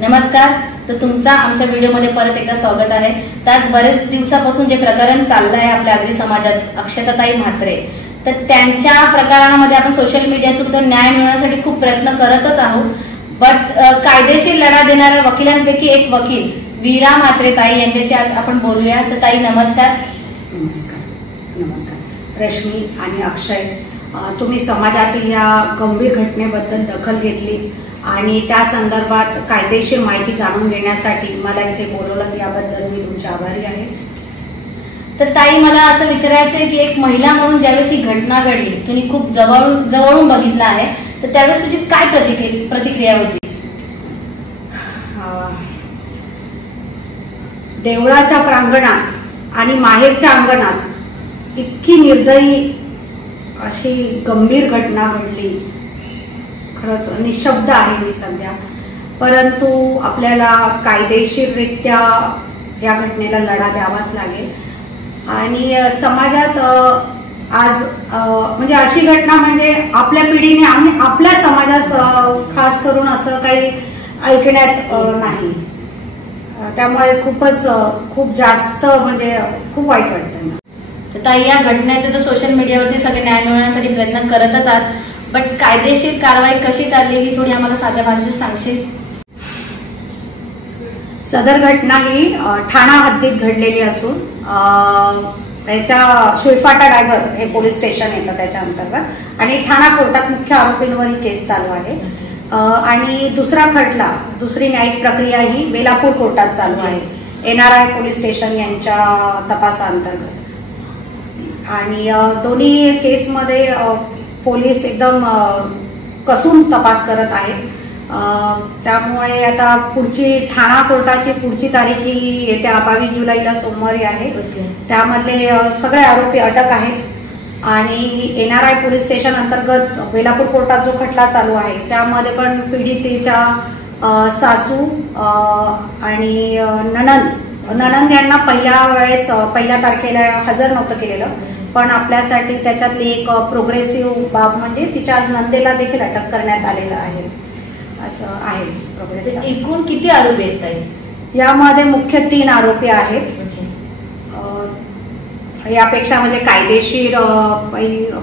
नमस्कार. तर तुमचा आमच्या व्हिडिओमध्ये परत एकदा स्वागत आहे. त्याच बरेच दिवसापासून जे प्रकरण चाललं आहे आपल्या आगरी समाजात अक्षताताई म्हात्रे, तर त्यांच्या प्रकरणामध्ये आपण सोशल मीडियातून तर न्याय मिळवण्यासाठी खूप प्रयत्न करतच आहोत. बट कायदेशीर लढा देणाऱ्या वकिलांपैकी एक वकील वीरा म्हात्रे ताई यांच्याशी आज आपण बोलूया. तर ताई नमस्कार. नमस्कार. नमस्कार रश्मी आणि अक्षय, तुम्ही समाजातील या गंभीर घटनेबद्दल दखल घेतली आणि त्या संदर्भात कायदेशीर माहिती जाणून घेण्यासाठी मला इथे बोलवलं, याबद्दल मी तुमचे आभारी आहे. तर ताई, मला असं विचारायचं आहे की एक महिला म्हणून ज्यावेळेस ही घटना घडली, तुम्ही खूप जवळून बघितलं आहे, तर त्यावेळेस तुझी काय प्रतिक्रिया होती? देवळाच्या प्रांगणात आणि माहेरच्या अंगणात इतकी निर्दयी अशी गंभीर घटना घडली. खरंच निशब्द आहे मी सध्या. परंतु आपल्याला कायदेशीररित्या या घटनेला लढा द्यावाच लागेल. आणि समाजात आज म्हणजे अशी घटना म्हणजे आपल्या पिढीने आणि आपल्या समाजात खास करून असं काही ऐकण्यात नाही. त्यामुळे खूप जास्त म्हणजे खूप वाईट वाटतं. तर ताई, या घटनेचं तर सोशल मीडियावरती सगळे न्याय मिळवण्यासाठी प्रयत्न करतच आहात, बट कायदेशीर कारवाई कशी चालली ही थोडी आम्हाला साध्या भाषेत सांगशील? सदर घटना ही ठाणा हद्दीत घडलेली असून याच्या शिळफाटा डायगर हे पोलीस स्टेशन येतं त्याच्या अंतर्गत, आणि ठाणा कोर्टात मुख्य आरोपींवर ही केस चालू आहे. आणि दुसरी न्यायिक प्रक्रिया ही बेलापूर कोर्टात चालू आहे, NRI पोलीस स्टेशन यांच्या तपासाअंतर्गत. आणि दोन्ही केसमध्ये पोलीस एकदम कसून तपास करत आहेत. त्यामुळे आता ठाणा कोर्टाची पुढची तारीख ही येत्या 22 जुलैला सोमवारी आहे. त्यामधले सगळे आरोपी अटक आहेत. आणि NRI पोलीस स्टेशन अंतर्गत बेलापूर कोर्टात जो खटला चालू आहे त्यामध्ये पण पीडितेच्या सासू आणि नणंद यांना पहिल्या तारखेला हजर नव्हतं केलेलं, पण आपल्यासाठी त्याच्यातली एक प्रोग्रेसिव्ह बाब म्हणजे तिच्या आज नंदेला देखील अटक करण्यात आलेलं आहे. असं आहे प्रोग्रेसिव्ह. एकूण किती आरोपी आहेत ताई? यामध्ये मुख्य 3 आरोपी आहेत. यापेक्षा म्हणजे कायदेशीर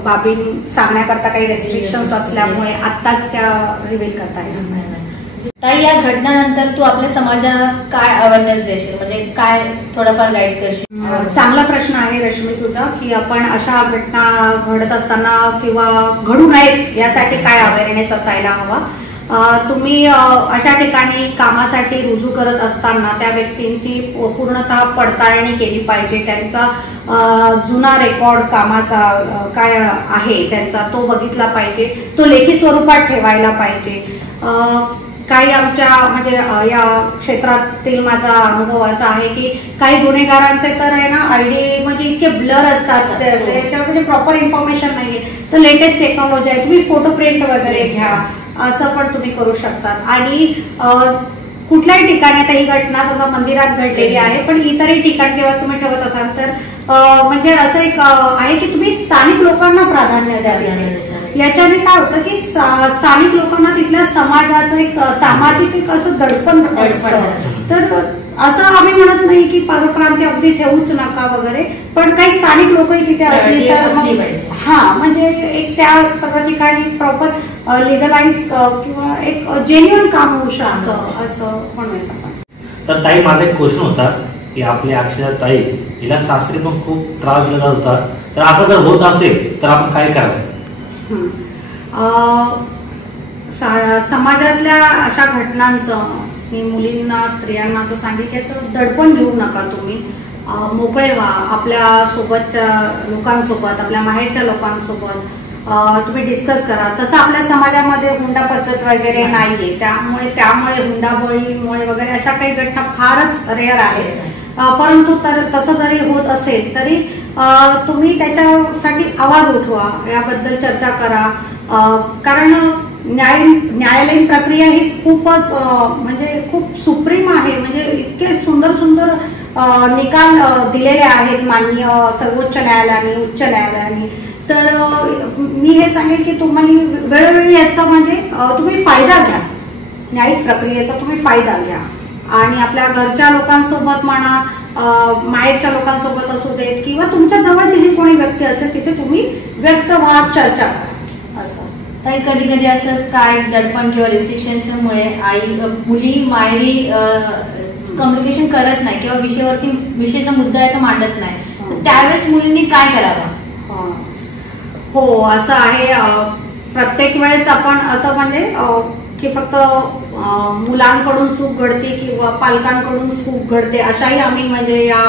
बाबी सांगण्याकरता काही रेस्ट्रिक्शन्स असल्यामुळे आत्ताच त्या रिव्हील करता येणार नाही. ताई, या घटनेनंतर तू आपल्या समाजाला काय अवेअरनेस देशील, म्हणजे काय थोडंफार गाईड करशील? चांगला प्रश्न आहे रश्मी तुझा, की आपण अशा घटना घडत असताना किंवा घडू नयेत यासाठी काय अवेअरनेस असायला हवा. तुम्ही अशा ठिकाणी कामासाठी रुजू करत असताना त्या व्यक्तींची पूर्णतः पडताळणी केली पाहिजे. त्यांचा जुना रेकॉर्ड कामाचा काय आहे त्यांचा तो बघितला पाहिजे, तो लेखी स्वरूपात ठेवायला पाहिजे. काही आमच्या म्हणजे या क्षेत्रातील माझा अनुभव असा आहे की काही गुन्हेगारांचे तर आहे ना ID म्हणजे इतके ब्लर असतात, त्याच्यावर म्हणजे प्रॉपर इन्फॉर्मेशन नाहीये. तर लेटेस्ट टेक्नॉलॉजी आहे, तुम्ही फोटो प्रिंट वगैरे घ्या, असं पण तुम्ही करू शकतात. आणि कुठल्याही ठिकाणी आता ही घटना समजा मंदिरात घडलेली आहे, पण इतरही ठिकाणी जेव्हा तुम्ही ठेवत असाल तर म्हणजे असं एक आहे की तुम्ही स्थानिक लोकांना प्राधान्य द्यावे. याच्याने काय होतं की स्थानिक लोकांना तिथल्या समाजाचं एक सामाजिक एक असं दडपण असतं. तर असं आम्ही म्हणत नाही की परप्रांती अगदी ठेवूच नका वगैरे, पण काही स्थानिक लोकही तिथे असली तर म्हणजे एक त्या सगळ्या ठिकाणी प्रॉपर लिगलाइज किंवा एक जेन्युइन काम होऊ शकतं असं म्हणूयात आपण. तर ताई, माझा एक क्वेश्चन होता की आपल्या अक्षता ताई हिला सासरी पण खूप त्रास दिला होता, तर असं जर होत असेल तर आपण काय करावं? समाजातल्या अशा घटनांचं मी मुलींना स्त्रियांना असं सांगेल की याचं दडपण घेऊ नका. तुम्ही मोकळे व्हा, आपल्या सोबतच्या लोकांसोबत, आपल्या माहेरच्या लोकांसोबत तुम्ही डिस्कस करा. तसं आपल्या समाजामध्ये हुंडा पद्धत वगैरे नाहीये, त्यामुळे हुंडाबळीमुळे वगैरे अशा काही घटना फारच रेअर आहेत. परंतु तसं जरी होत असेल तरी तुम्ही त्याच्यासाठी आवाज उठवा, याबद्दल चर्चा करा. कारण न्यायालयीन प्रक्रिया ही खूपच म्हणजे खूप सुप्रीम आहे. म्हणजे इतके सुंदर निकाल दिलेले आहेत माननीय सर्वोच्च न्यायालयाने, उच्च न्यायालयाने. तर मी हे सांगेल की तुम्हाला वेळोवेळी याचा म्हणजे तुम्ही फायदा घ्या. न्यायिक प्रक्रियेचा तुम्ही फायदा घ्या आणि आपल्या घरच्या लोकांसोबत म्हणा, माहेरच्या लोकांसोबत असू देत किंवा तुमच्या जवळची जी कोणी व्यक्ती असेल तिथे तुम्ही व्यक्त व्हा, चर्चा करा असं. तर कधी कधी असं काय दडपण किंवा रिस्ट्रिक्शन्समुळे मुली माहेरी कम्युनिकेशन करत नाही किंवा विषयाचा मुद्दा आहे तो मांडत नाही, तर त्यावेळेस मुलींनी काय करावं? हो, असं आहे. प्रत्येक वेळेस आपण असं म्हणजे की फक्त मुलांकडून चूक घडते किंवा पालकांकडून चूक घडते अशाही आम्ही म्हणजे या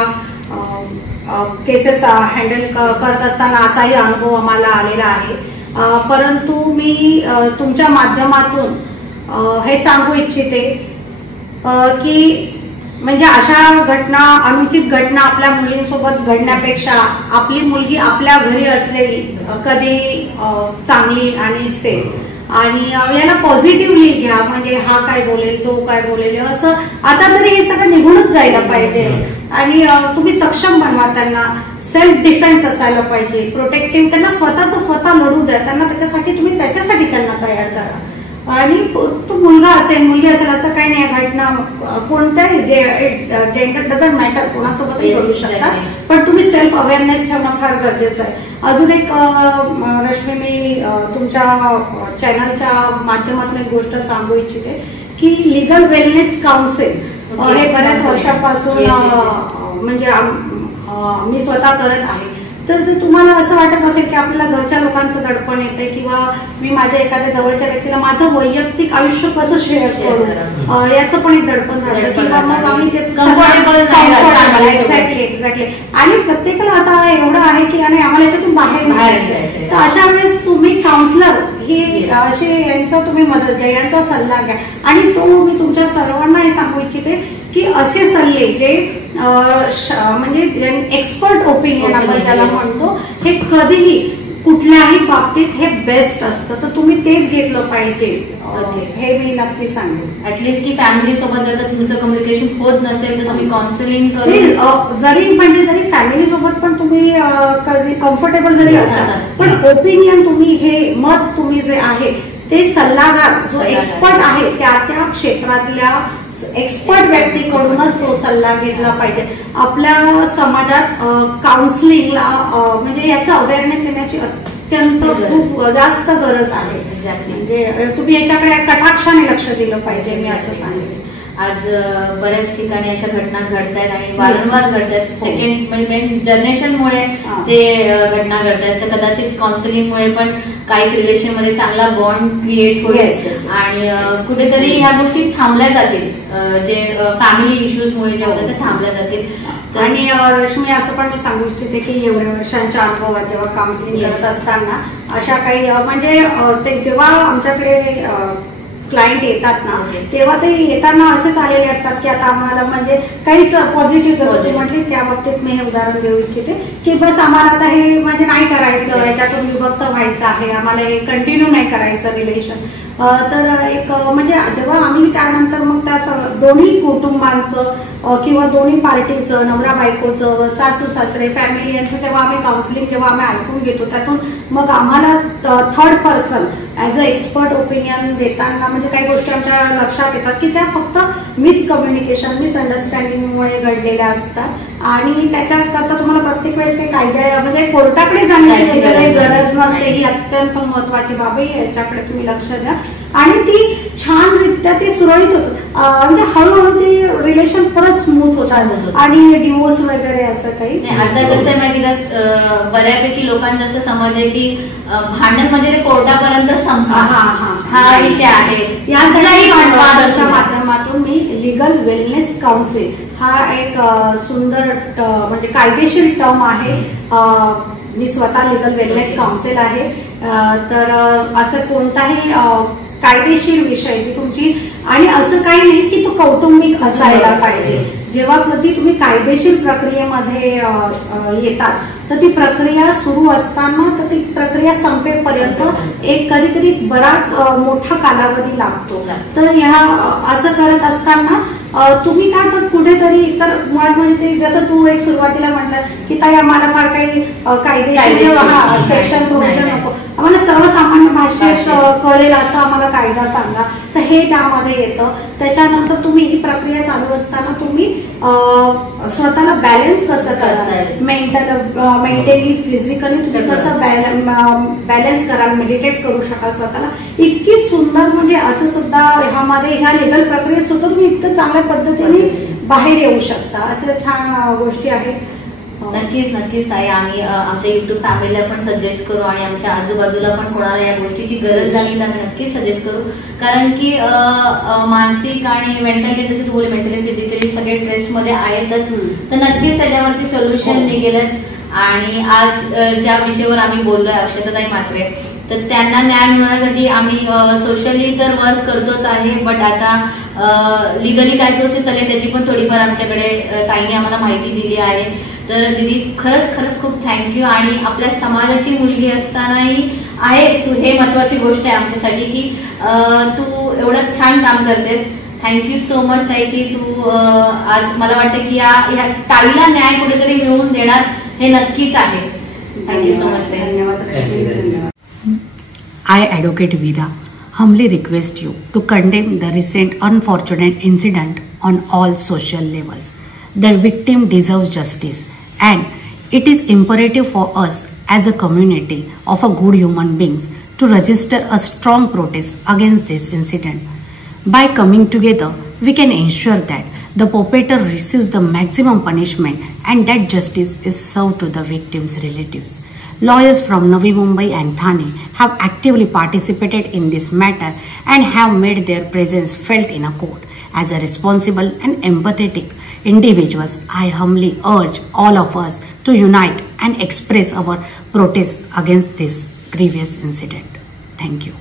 केसेस हँडल करत असताना असाही अनुभव आम्हाला आलेला आहे. परंतु मी तुमच्या माध्यमातून हे सांगू इच्छिते की म्हणजे अशा घटना, अनुचित घटना आपल्या मुलींसोबत घडण्यापेक्षा आपली मुलगी आपल्या घरी असलेली कधी चांगली आणि सेफ आणि याला पॉझिटिव्हली घ्या. म्हणजे हा काय बोलेल, तो काय बोलेल, असं आता तरी हे सगळं निघूनच जायला पाहिजे आणि तुम्ही सक्षम बनवा. त्यांना सेल्फ डिफेन्स असायला पाहिजे, प्रोटेक्टिव्ह, त्यांना स्वतः लढू द्या. त्यांना त्याच्यासाठी तुम्ही त्यांना तयार करा. आणि तो मुलगा असेल, मुलगी असेल, असं काही नाही. घटना कोणत्याही जेंडर डझंट मॅटर, कोणासोबतही करू शकता, पण तुम्ही सेल्फ अवेअरनेस ठेवणं फार गरजेचं आहे. अजून एक रश्मी, मी तुमच्या चॅनलच्या माध्यमातून एक गोष्ट सांगू इच्छिते की लीगल वेलनेस काउन्सिल हे बऱ्याच वर्षापासून म्हणजे मी स्वतः करत आहे. तर तुम्हाला असं वाटत असेल की आपल्याला घरच्या लोकांचं दडपण येते किंवा मी माझ्या एखाद्या जवळच्या व्यक्तीला माझं वैयक्तिक आयुष्य कसं शेअर करू याचं पण एक दडपण राहतं किंवा मग आम्ही एक्झॅक्टली. आणि प्रत्येकाला आता एवढं आहे की आणि आम्हाला याच्यातून बाहेर जायचं, तर अशा वेळेस तुम्ही काउन्सिलर हे असे यांचा तुम्ही मदत घ्या, यांचा सल्ला घ्या. आणि तो मी तुमच्या सर्वांना हे सांगू इच्छिते की असे सल्ले जे म्हणजे एक्सपर्ट ओपिनियन आपण ज्याला म्हणतो, हे कधीही कुठल्याही बाबतीत हे बेस्ट असतं, तर तुम्ही तेच घेतलं पाहिजे. हे मी नक्की सांगेन. ऍटलीस्ट की फॅमिली सोबत जर तुमचं कम्युनिकेशन होत नसेल तर तुम्ही काउन्सिलिंग करून जरी फॅमिली सोबत पण तुम्ही कम्फर्टेबल जरी असाल, पण ओपिनियन तुम्ही हे मत तुम्ही जे आहे ते सल्लागार जो एक्सपर्ट आहे त्या क्षेत्रातल्या एक्सपर्ट व्यक्तीकडूनच तो सल्ला घेतला पाहिजे. आपल्या समाजात काउन्सिलिंगला म्हणजे याचा अवेअरनेस येण्याची अत्यंत खूप जास्त गरज आहे. म्हणजे तुम्ही याच्याकडे कटाक्षाने लक्ष दिलं पाहिजे, मी असं सांगेन. आज बऱ्याच ठिकाणी अशा घटना घडतायत आणि वारंवार घडतात. सेकंड म्हणजे जनरेशनमुळे ते घटना घडतायत, तर कदाचित काउन्सिलिंगमुळे पण काही रिलेशन मध्ये चांगला बॉन्ड क्रिएट होईल आणि कुठेतरी ह्या गोष्टी थांबल्या जातील, जे फॅमिली इश्यूजमुळे जे होतात ते थांबल्या जातील. आणि रश्मी, असं पण मी सांगू इच्छिते की एवढ्या वर्षांच्या अनुभवात जेव्हा काउन्सिलिंग करत असताना अशा काही म्हणजे ते जेव्हा आमच्याकडे क्लायंट येतात ना, तेव्हा ते येताना असेच आलेले असतात की आता आम्हाला म्हणजे काहीच पॉझिटिव्ह जसं तू म्हटली त्या बाबतीत मी हे उदाहरण देऊ इच्छिते की बस आम्हाला आता हे म्हणजे नाही करायचं, याच्यातून विभक्त व्हायचं आहे, आम्हाला हे कंटिन्यू नाही करायचं रिलेशन. तर एक म्हणजे जेव्हा आम्ही त्यानंतर मग त्या दोन्ही कुटुंबांचं किंवा दोन्ही पार्टीचं, नवरा बायकोचं, सासू सासरे, फॅमिली यांचं जेव्हा आम्ही काउन्सिलिंग जेव्हा आम्ही ऐकून घेतो, त्यातून मग आम्हाला third person as a expert opinion देताना म्हणजे काही गोष्टी आमच्या लक्षात येतात की त्या फक्त मिसकम्युनिकेशन, मिसअंडरस्टँडिंगमुळे घडलेल्या असतात आणि त्याच्याकरता तुम्हाला प्रत्येक वेळेस काही कायद्या म्हणजे कोर्टाकडे जाण्याची गरज नसते. ही अत्यंत महत्वाची बाब आहे, याच्याकडे तुम्ही लक्ष द्या आणि ती छानरित्या ती सुरळीत होत म्हणजे हळूहळू ती रिलेशन परत स्मूथ होतात आणि डिवोर्स वगैरे असं काही नाही. आता कसं आहे माहिती का, बऱ्यापैकी लोकांचा असं समज आहे की भांडण म्हणजे ते कोर्टापर्यंत संपा, हा विषय आहे. यासाठी माध्यमातून मी लीगल वेलनेस काउन्सिल हा एक सुंदर म्हणजे कायदेशीर टर्म आहे. मी स्वतः लीगल वेलनेस काउन्सिल आहे. तर असं कोणताही कायदेशीर विषय जी तुमची आणि असं काही नाही की तो कौटुंबिक असायला पाहिजे. जेव्हा कधी तुम्ही कायदेशीर प्रक्रियेमध्ये येतात तर ती प्रक्रिया सुरू असताना तर ती प्रक्रिया संपेपर्यंत एक कधी कधी बराच मोठा कालावधी लागतो. तर ह्या असं करत असताना तुम्ही काय तर कुठेतरी तर मुळात म्हणजे ते जसं तू एक सुरुवातीला म्हटलं की ताई आम्हाला फार काही कायदेशीर सेक्शन प्रोव्हिजन नको, आम्हाला सर्वसामान्य भाषेत कळेल असं आम्हाला कायदा सांगा, तर हे त्यामध्ये येतं. त्याच्यानंतर तुम्ही ही प्रक्रिया चालू असताना तुम्ही स्वतःला बॅलन्स कसं कराल, मेंटली फिजिकली तुम्ही कसं बॅलन्स कराल, मेडिटेट करू शकाल स्वतःला, इतकी सुंदर म्हणजे असं सुद्धा ह्यामध्ये ह्या लिगल प्रक्रियेत सुद्धा तुम्ही इतकं चांगल्या पद्धतीने बाहेर येऊ शकता. असं छान गोष्टी आहेत. नक्कीच नक्कीच ताई, आम्ही आमच्या युट्यूब फॅमिलीला पण सजेस्ट करू आणि आमच्या आजूबाजूला पण कोणाला या गोष्टीची गरज झाली तर आम्ही नक्कीच सजेस्ट करू. कारण की मानसिक आणि मेंटली, जसे तू बोलली मेंटली फिजिकली सगळे स्ट्रेसमध्ये आहेतच, तर नक्कीच त्याच्यावरती सोल्युशन निघेलच. आणि आज ज्या विषयावर आम्ही बोललोय अक्षताताई म्हात्रे, तर त्यांना न्याय मिळवण्यासाठी आम्ही सोशली तर वर्क करतोच आहे, बट आता लिगली काय प्रोसेस चालली त्याची पण थोडीफार आमच्याकडे ताईने आम्हाला माहिती दिली आहे. तर दीदी खरंच खरंच खूप थँक्यू. आणि आपल्या समाजाची मुलगी असतानाही आहेस तू, हे महत्वाची गोष्ट आहे आमच्यासाठी की तू एवढं छान काम करतेस. थँक्यू सो मच ताई की तू आज मला वाटतं की या ताईला न्याय कुठेतरी मिळवून देणार हे नक्कीच आहे. थँक्यू सो मच ताई. धन्यवाद. I, Advocate Veera, humbly request you to condemn the recent unfortunate incident on all social levels. The victim deserves justice, and it is imperative for us as a community of a good human beings to register a strong protest against this incident. By coming together, we can ensure that the perpetrator receives the maximum punishment and that justice is served to the victim's relatives. Lawyers from Navi Mumbai and Thane have actively participated in this matter and have made their presence felt in a court. As a responsible and empathetic individuals, I humbly urge all of us to unite and express our protest against this grievous incident. Thank you.